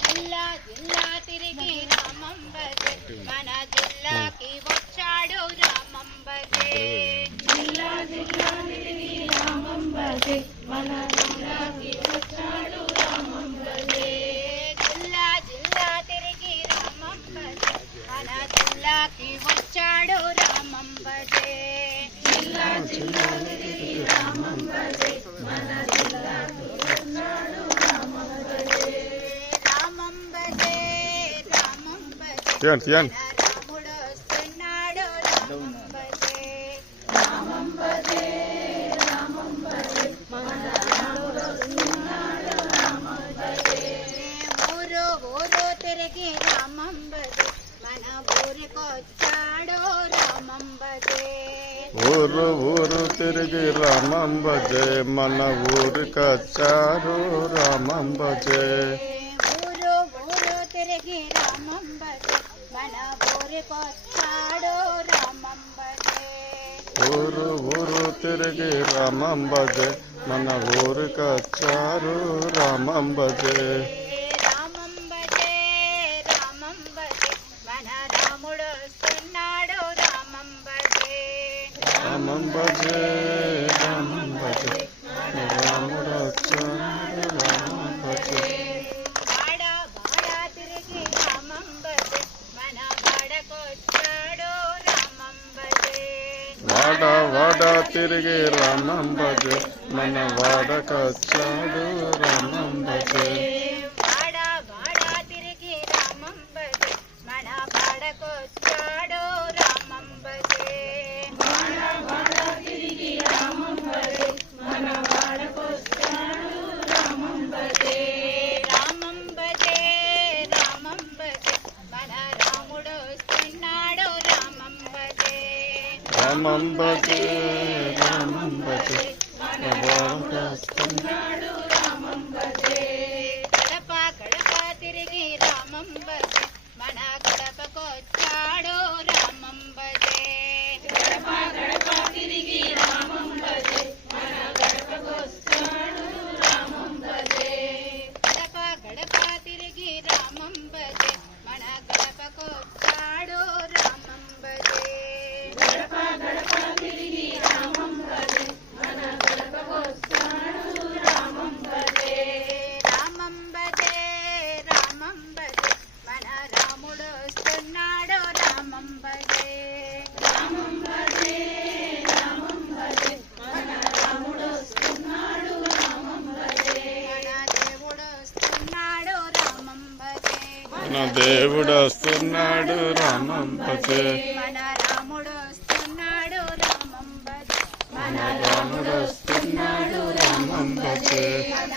జిల్లా జిల్లా తిరిగి రామం భజే మన జిల్లాకి వచ్చాడు రామం భజే జిల్లా జిల్లా తిరిగి రామం భజే మన జిల్లాకి వచ్చాడు రామం భజే జిల్లా జిల్లా తిరిగి రామం భజే మన జిల్లాకి వచ్చాడు రామం భజే జిల్లా జిల్లా తిరిగి రామం భజే మన జిల్లాకి వచ్చాడు రామం భజే రామం భజే రామం భజే రాముడు వస్తున్నాడు రామం భజే రామం భజే రామం భజే మన రాముడు వస్తున్నాడు రామం భజే ఊరు ఊరు తిరిగి రామం భజే మన ఊరికొచ్చాడు రామం భజే ఊరు ఊరు తిరిగి రామం భజే మన ఊరికొచ్చాడు రామం భజే ఊరు ఊరు తిరిగి రామం భజే మన ఊరికొచ్చాడు రామం భజే ఊరు ఊరు తిరిగి రామం భజే మన ఊరికొచ్చారు రామం భజే రామం భజే రామం భజే మన రాముడు వస్తున్నాడు రామం భజే రామం భజే రామం భజే రాముడు వచ్చాడు రామం భజే బాడ బాడ తిరిగి రామం భజే మన బాడకొచ్చాడు రామం భజే వాడ వాడ తిరిగి రామం భజే మన వాడకొచ్చాడు రామం భజే వాడ వాడ తిరిగి రామం భజే మన బాడకొచ్చాడు రామం భజే వాడ వాడ తిరిగి రామం భజే మన బాడకొచ్చాడు రామం భజే రామం భజే రామం భజే మన రాముడు వస్తున్నాడు రామం భజే రామం భజే రామం భజే మన వాడకొస్తున్నాడు రామం భజే గడప గడప తిరిగి రామం భజే మన గడపకొచ్చాడు రామం భజే గడప గడప తిరిగి రామం భజే మన గడపకొచ్చాడు రామం భజే గడప గడప తిరిగి రామం భజే మన గడపకొచ్చాడు రామం భజే గడప గడప తిరిగి రామం భజే మన గడపకొచ్చాడు రామం భజే రామం భజే రామం భజే మన రాముడు వస్తున్నాడు రామం భజే రామం భజే రామం భజే మన రాముడు వస్తున్నాడు రామం భజే మన దేవుడు వస్తున్నాడు రామం భజే మన దేవుడు వస్తున్నాడు రామం భజే మన రాముడు వస్తున్నాడు రామం భజే మన రాముడు వస్తున్నాడు రామం భజే మన